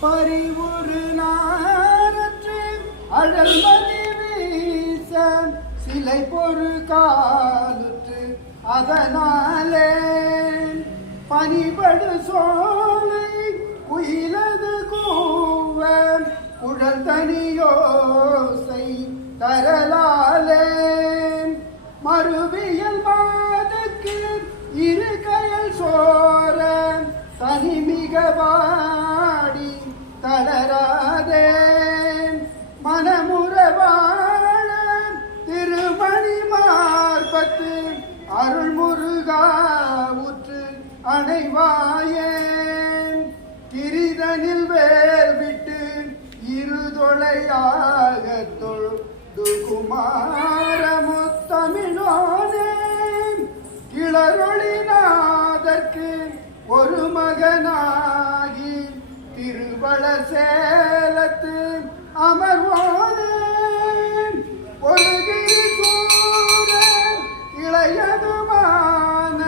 பறிவுறு நாரற்று அழல் மதி வீச சிலை பொறு காலுற்று அதனாலே பனிபடு சோலை குயிலது கூவ குழல் தனியோசை தரலாலே மறுவியல் மாதக்கு இரு கயல் சோர தனிமிக வாடி தளராதே மனமுறவாழ திருமணி மார்பத்து அருள்முருகா உற்று அணைவாயே கிரிதனில் வேல் விட்டு இருதொலையாக தொழுது குமாரமுத்தமிழோனே கிளரொளிநாதற்கு ஒரு மகனாகி திருவளர் சேலத்து அமர்வோனே ஒரு கிரிசூர இளையதுமான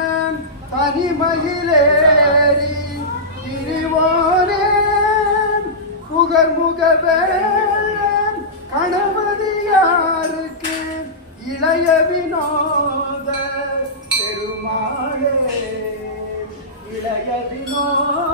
தனிமயிலேறி திரிவோனே புகர்முகவேளம் கணபதியாருக்கு இளைய வினோத பெருமாளே இளைய வினோத